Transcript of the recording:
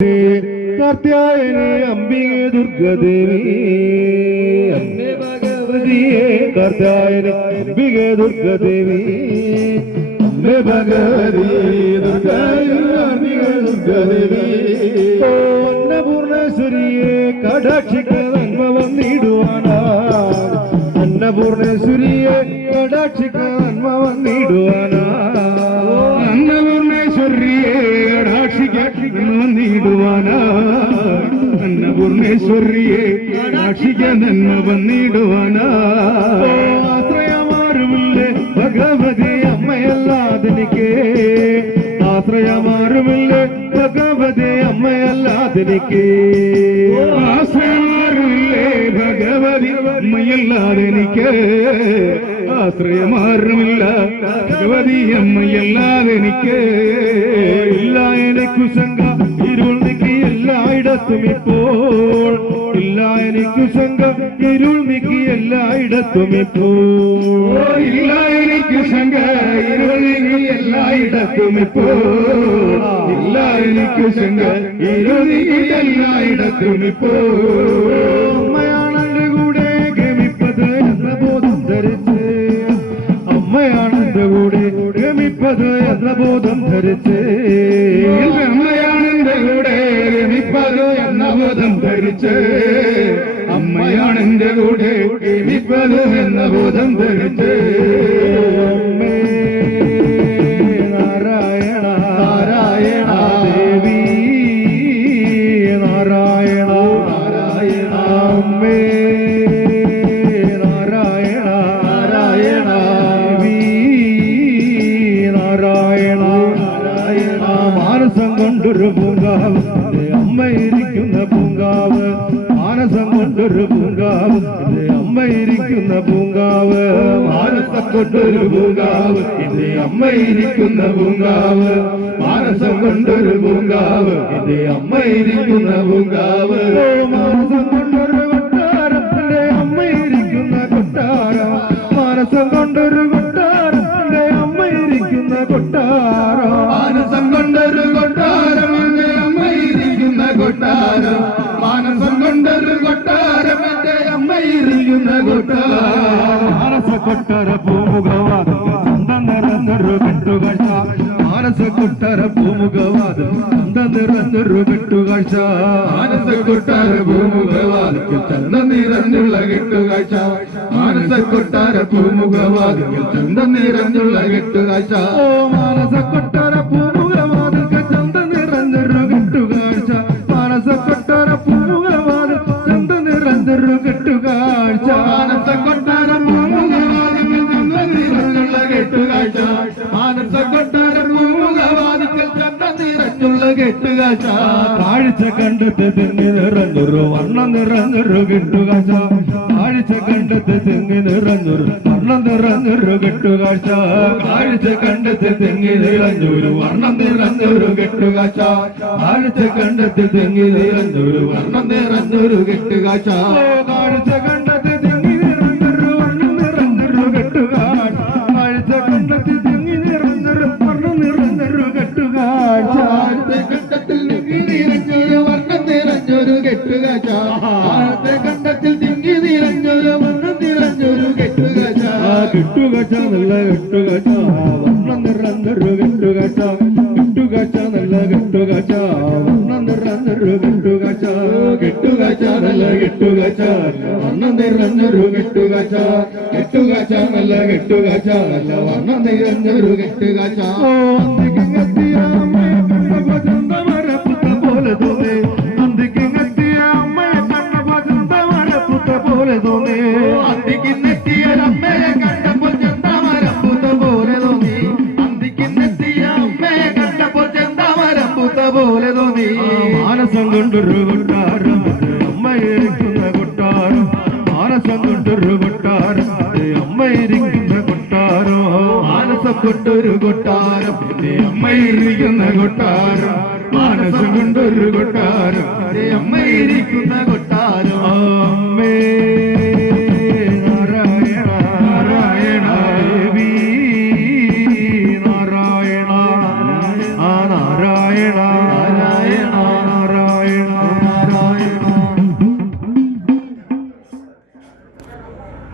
കാർത്യായനി അംബികെ ദുർഗദേവി അമ്മേ ഭഗവതിയെ കാർത്യായനി അംബികെ ദുർഗദേവി അമ്മേ ഭഗവതി അംബികെ ദുർഗദേവി അന്നപൂർണേശ്വരിയെ കടാക്ഷിക്ക നന്മ വന്നിടുവാനാ അന്നപൂർണേശ്വരിയെ കടാക്ഷിക്ക നന്മ വന്നിടുവാനാ അന്നപൂർണേശ്വരിയെ വന്നിടുവാനാ അന്നപൂർണേശ്വരിയെ കടാക്ഷിക്ക നന്മ വന്നിടുവാനാ ആശ്രയമാരുമില്ലേ ഭഗവതി അമ്മയല്ലാതെനിക്ക് ആശ്രയമാരുമില്ലേ ഭഗവതി അമ്മയല്ലാതെനിക്ക് ആശ്രയമാരുമില്ലേ ഭഗവതി അമ്മയല്ലാതെനിക്ക് ആശ്രയമാരുമില്ല ഭഗവതി അമ്മയല്ലാതെനിക്ക് ഇല്ല എനിക്കു ശങ്ക ഇരുൾ നീക്കി എല്ലായിടത്തും ഇപ്പോൾ ഇല്ല എനിക്കു ശങ്ക ഇരുൾ നീക്കി എല്ലായിടത്തും ഇപ്പോൾ ഇല്ല എനിക്ക് ശങ്ക ഇരുൾ നീക്കി എല്ലായിടത്തും ഇപ്പോൾ ഇല്ല എനിക്ക് ശങ്ക ഇരുൾ നീക്കി എല്ലായിടത്തും ഇപ്പോൾ അമ്മയാണെന്റെ കൂടെ ഗമിപ്പത് എന്ന ബോധം ധരിച്ച് അമ്മയാണെന്റെ കൂടെ ഗമിപ്പത് എന്ന ബോധം ധരിച്ച് അമ്മയാണെന്റെ കൂടെ ഗമിപ്പത് എന്ന ബോധം ധരിച്ച് അമ്മയാണെന്റെ കൂടെ ഗമിപ്പത് എന്ന ബോധം ധരിച്ച് അമ്മേ നാരായണ നാരായണ ദേവി നാരായണ നാരായണ അമ്മേ നാരായണ നാരായണ നാരായണ നാരായണ മാനസം കൊണ്ടൊരു പൂങ്കാവ് അമ്മ ഇരിക്കുന്ന പൂങ്കാവ് മാനസം കൊണ്ടൊരു പൂങ്കാവ് അമ്മ ഇരിക്കുന്ന പൂങ്കാവ് മാനസം കൊണ്ടൊരു പൂങ്കാവ് ഇത് അമ്മ ഇരിക്കുന്ന പൂങ്കാവ് മാനസം കൊണ്ടൊരു പൂങ്കാവ് ഇത് അമ്മ ഇരിക്കുന്ന പൂങ്കാവ് മാനസം കൊണ്ടൊരു കൊട്ടാരത്തിന്റെ അമ്മ ഇരിക്കുന്ന കൊട്ടാരം മാനസം കൊണ്ടൊരു കൊട്ടാരത്തിന്റെ അമ്മ ഇരിക്കുന്ന കൊട്ടാരം മാനസം കൊണ്ടൊരു കൊട്ടാരം എന്റെ അമ്മ ഇരിക്കുന്ന കൊട്ടാരം മാനസം കൊണ്ടൊരു കൊട്ടാരം എന്റെ അമ്മ ഇരിക്കുന്ന കൊട്ടാരം മാനസ കൊട്ടാര പൂമുഖവാദം ചന്തം നിറഞ്ഞൊരു കെട്ടുകാഴ്ച മാനസ കൊട്ടാര പൂമുഖവാദം ചന്തം നിറഞ്ഞൊരു കെട്ടുകാഴ്ച മാനസ കൊട്ടാര പൂമുഖവാദം ചന്തം നിറഞ്ഞുള്ള കെട്ടുകാഴ്ച മാനസ കൊട്ടാര പൂമുഖവാദം ചന്തം നിറഞ്ഞുള്ള കെട്ടുകാഴ്ച മാനസ കൊട്ടാര പൂമുഖവാദം ചന്തം നിറഞ്ഞൊരു കെട്ടുകാഴ്ച മാനസ കൊട്ടാര പൂമുഖവാദം ചന്തം നിറഞ്ഞൊരു കെട്ടുകാഴ്ച മാനസ കൊട്ടാര പൂമുഖവാദം ചന്തം നിറഞ്ഞുള്ള കെട്ടുകാഴ്ച മാനസ കൊട്ടാര പൂമുഖവാദിക്കൽ ചന്തം നിറഞ്ഞുള്ള കെട്ടുകാഴ്ച കാഴ്ച കണ്ടെത്തി തെങ്ങി നിറഞ്ഞൊരു വർണ്ണം നിറഞ്ഞൊരു കെട്ടുകാഴ്ച കാഴ്ച കണ്ടെത്തി തെങ്ങി നിറഞ്ഞൊരു വർണ്ണം നിറഞ്ഞൊരു കെട്ടുകാഴ്ച കാഴ്ച കണ്ടെത്തി തെങ്ങി നിറഞ്ഞൊരു വർണ്ണം നിറഞ്ഞൊരു കെട്ടുകാഴ്ച കാഴ്ച കണ്ടെത്തി തെങ്ങി നിറഞ്ഞൊരു വർണ്ണം നിറഞ്ഞൊരു കെട്ടുകാഴ്ച കാഴ്ച കണ്ടെത്തി തെങ്ങി നിറഞ്ഞൊരു വർണ്ണം നിറഞ്ഞൊരു കെട്ടുകാഴ്ച കാഴ്ച കണ്ടെത്തി തെങ്ങി നിറഞ്ഞൊരു വർണ്ണം നിറഞ്ഞൊരു കെട്ടുകാഴ്ച കണ്ടത്തിൽ നിറഞ്ഞൊരു വർണ്ണം നിറഞ്ഞൊരു കെട്ടുകാഴ്ച കണ്ടത്തിൽ തിങ്ങി നിറഞ്ഞൊരു വർണ്ണം നിറഞ്ഞൊരു കെട്ടുകാഴ്ച കെട്ടുകാഴ്ച നല്ല കെട്ടുകാഴ്ച വർണ്ണം നിറഞ്ഞൊരു കെട്ടുകാഴ്ച കെട്ടുകാഴ്ച നല്ല കെട്ടുകാഴ്ച വർണ്ണം നിറഞ്ഞൊരു കെട്ടുകാഴ്ച കെട്ടുകാഴ്ച നല്ല കെട്ടുകാഴ്ച വർണ്ണം നിറഞ്ഞൊരു കെട്ടുകാഴ്ച കെട്ടുകാഴ്ച നല്ല കെട്ടുകാഴ്ച നല്ല വർണ്ണം നിറഞ്ഞൊരു കെട്ടുകാഴ്ച പോലെ തോന്നേ അന്തിക്കെത്തിയ അമ്മയെ കണ്ടപ്പോൾ ചന്തമരപ്പുത്ത പോലെ തോന്നേ അന്തിക്കെത്തിയ അമ്മയെ കണ്ടപ്പോൾ ചന്തമരപ്പുത്ത പോലെ തോന്നി അന്തിക്കെത്തിയ അമ്മയെ കണ്ടപ്പോൾ ചന്തമരപ്പുത്ത പോലെ തോന്നി മാനസം കൊണ്ടൊരു കൊട്ടാരം അമ്മയിരിക്കുന്ന കൊട്ടാരം മാനസം കൊണ്ടൊരു കൊട്ടാരം അമ്മയിരിക്കുന്ന കൊട്ടാരം മാനസം കൊണ്ടൊരു കൊട്ടാരം അമ്മയിരിക്കുന്ന കൊട്ടാരം മാനസം കൊണ്ടൊരു കൊട്ടാരം അമ്മയിരിക്കുന്ന കൊട്ടാരം